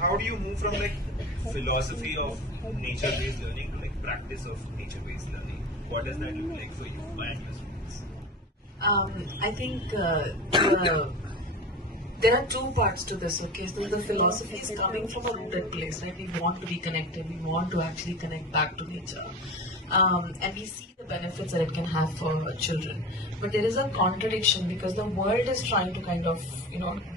how do you move from like philosophy of nature-based learning to like practice of nature-based learning? What does that look like for you and your students? I think there are two parts to this, okay? So the philosophy is coming from a rooted place, right? We want to be connected, we want to actually connect back to nature. And we see the benefits that it can have for children. But there is a contradiction because the world is trying to kind of,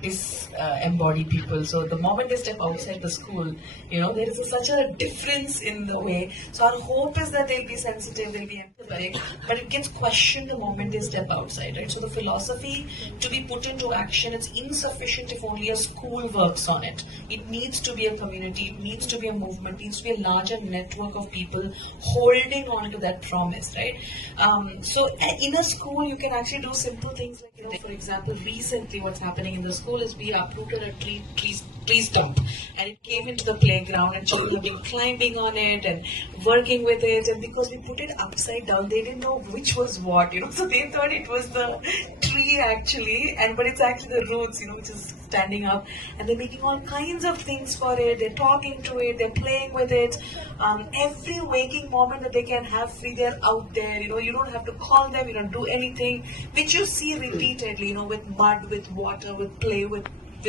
disembody people. So the moment they step outside the school, there is such a difference in the way. So our hope is that they'll be sensitive, they'll be empathetic, but it gets questioned the moment they step outside, right? So the philosophy to be put into action, it's insufficient if only a school works on it. It needs to be a community, it needs to be a movement, it needs to be a larger network of people holding on to that promise, right? So in a school, you can actually do simple things like, for example, recently what's happening in the school is we uprooted a tree stump and it came into the playground and children have been climbing on it and working with it, and because we put it upside down, they didn't know which was what, so they thought it was the tree actually, but it's actually the roots, which is standing up, and they're making all kinds of things for it, they're talking to it, they're playing with it. Every waking moment that they can have free, they're out there, you don't have to call them, you don't do anything, which you see repeatedly, with mud, with water, with play, with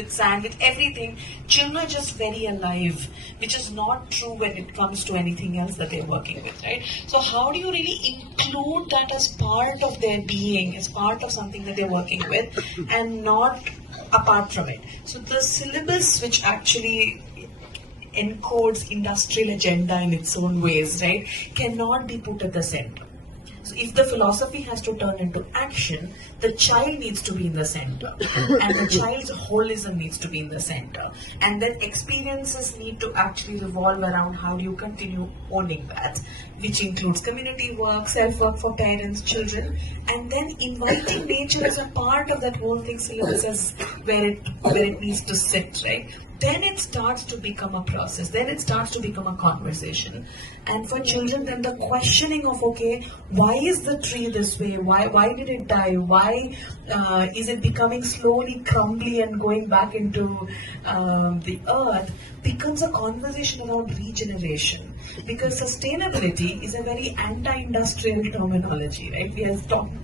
sand, with everything. Children are just very alive, which is not true when it comes to anything else that they're working with, right? So how do you really include that as part of their being, as part of something that they're working with, and not apart from it? So the syllabus, which actually encodes industrial agenda in its own ways, right, cannot be put at the center. So if the philosophy has to turn into action, the child needs to be in the center, and the child's holism needs to be in the center, and then experiences need to actually revolve around how do you continue owning that, which includes community work, self-work for parents, children, and then inviting nature as a part of that whole thing syllabus as where it needs to sit, right? Then it starts to become a process, then it starts to become a conversation. And for children, then the questioning of, okay, why is the tree this way? Why did it die? Why is it becoming slowly crumbly and going back into the earth, becomes a conversation around regeneration. Because sustainability is a very anti-industrial terminology, right?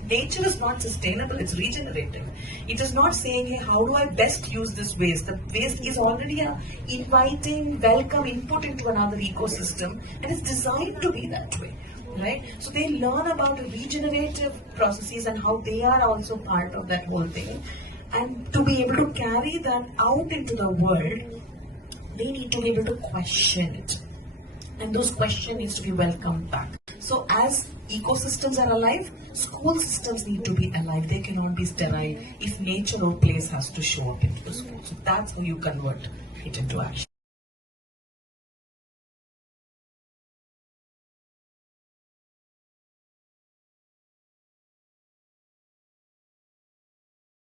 Nature is not sustainable, it's regenerative. It is not saying, hey, how do I best use this waste? The waste is already an inviting, welcome input into another ecosystem, and it's designed to be that way, right? So they learn about regenerative processes and how they are also part of that whole thing. And to be able to carry that out into the world, they need to be able to question it. And those questions needs to be welcomed back. So as ecosystems are alive, school systems need to be alive. They cannot be sterile if nature or place has to show up into the school. So that's how you convert it into action.